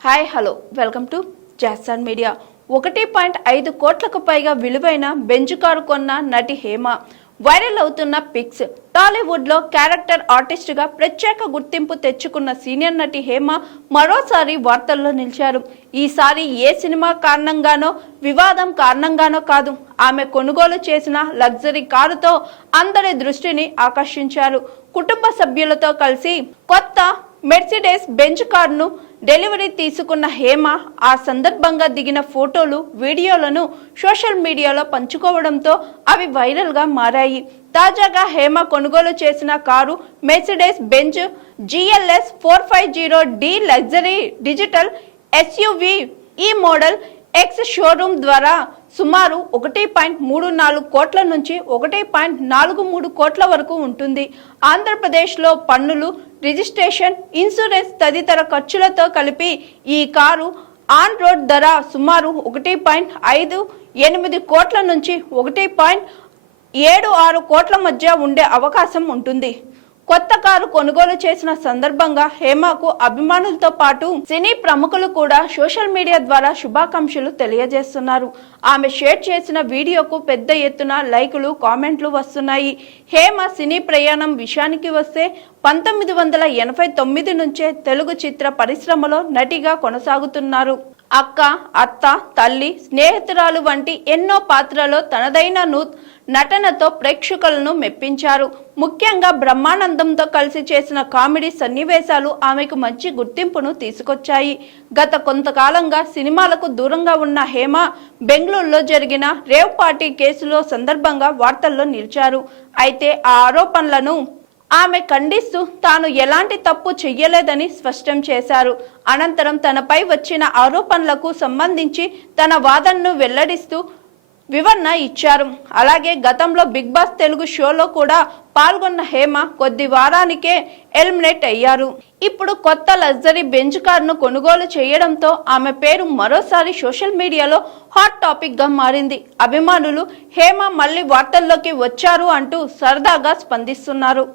Hi hello welcome to Jason media. 1.5 కోట్లకు పైగా విలువైన బెంజ్ కారు కొన్న నటి హేమ. వైరల్ అవుతున్న పిక్స్. టాలీవుడ్లో క్యారెక్టర్ ఆర్టిస్ట్గా ప్రత్యేక గుర్తింపు తెచ్చుకున్న సీనియర్ నటి హేమ మరోసారి వార్తల్లో నిలిచారు. ఈసారి ఏ సినిమా కారణంగానో వివాదం కారణంగానో కాదు, ఆమె కొనుగోలు చేసిన లగ్జరీ కారుతో అందరి దృష్టిని ఆకర్షించారు. కుటుంబ సభ్యులతో కలిసి కొత్త మెర్సిడెస్ బెంజ్ కారును డెలివరీ తీసుకున్న హేమ ఆ సందర్భంగా దిగిన ఫోటోలు, వీడియోలను సోషల్ మీడియాలో పంచుకోవడంతో అవి వైరల్గా మారాయి. తాజాగా హేమ కొనుగోలు చేసిన car Mercedes Benz GLS 450D luxury digital SUV. ఈ మోడల్ ఎక్స్ షోరూమ్ ద్వారా సుమారు 1.34 కోట్ల నుంచి 1.43 కోట్ల వరకు ఉంటుంది. ఆంధ్రప్రదేశ్లో పన్నులు, రిజిస్ట్రేషన్, ఇన్సూరెన్స్ తదితర ఖర్చులతో కలిపి ఈ కారు ఆన్ రోడ్ ధర సుమారు 1.58 కోట్ల నుంచి 1.76 కోట్ల మధ్య ఉండే అవకాశం ఉంటుంది. కొత్త కారు కొనుగోలు చేసిన సందర్భంగా హేమకు అభిమానులతో పాటు సినీ ప్రముఖులు కూడా సోషల్ మీడియా ద్వారా శుభాకాంక్షలు తెలియజేస్తున్నారు. ఆమె షేర్ చేసిన వీడియోకు పెద్ద ఎత్తున లైకులు, కామెంట్లు వస్తున్నాయి. హేమ సినీ ప్రయాణం విషయానికి వస్తే 1989 నుంచే తెలుగు చిత్ర పరిశ్రమలో నటిగా కొనసాగుతున్నారు. అక్క, అత్త, తల్లి, స్నేహితురాలు వంటి ఎన్నో పాత్రలో తనదైన నటనతో ప్రేక్షకులను మెప్పించారు. ముఖ్యంగా బ్రహ్మానందంతో కలిసి చేసిన కామెడీ సన్నివేశాలు ఆమెకు మంచి గుర్తింపును తీసుకొచ్చాయి. గత కొంతకాలంగా సినిమాలకు దూరంగా ఉన్న హేమ బెంగళూరులో జరిగిన రేవ్ పార్టీ కేసులో సందర్భంగా వార్తల్లో నిలిచారు. అయితే ఆ ఆరోపణలను ఆమె ఖండిస్తూ తాను ఎలాంటి తప్పు చెయ్యలేదని స్పష్టం చేశారు. అనంతరం తనపై వచ్చిన ఆరోపణలకు సంబంధించి తన వాదనను వెల్లడిస్తూ వివరణ ఇచ్చారు. అలాగే గతంలో బిగ్ బాస్ తెలుగు షోలో కూడా పాల్గొన్న హేమ కొద్ది వారానికే ఎలిమినేట్ అయ్యారు. ఇప్పుడు కొత్త లగ్జరీ బెంజ్ కారును కొనుగోలు చేయడంతో ఆమె పేరు మరోసారి సోషల్ మీడియాలో హాట్ టాపిక్ గా మారింది. అభిమానులు హేమ మళ్ళీ వార్తల్లోకి వచ్చారు అంటూ సరదాగా స్పందిస్తున్నారు.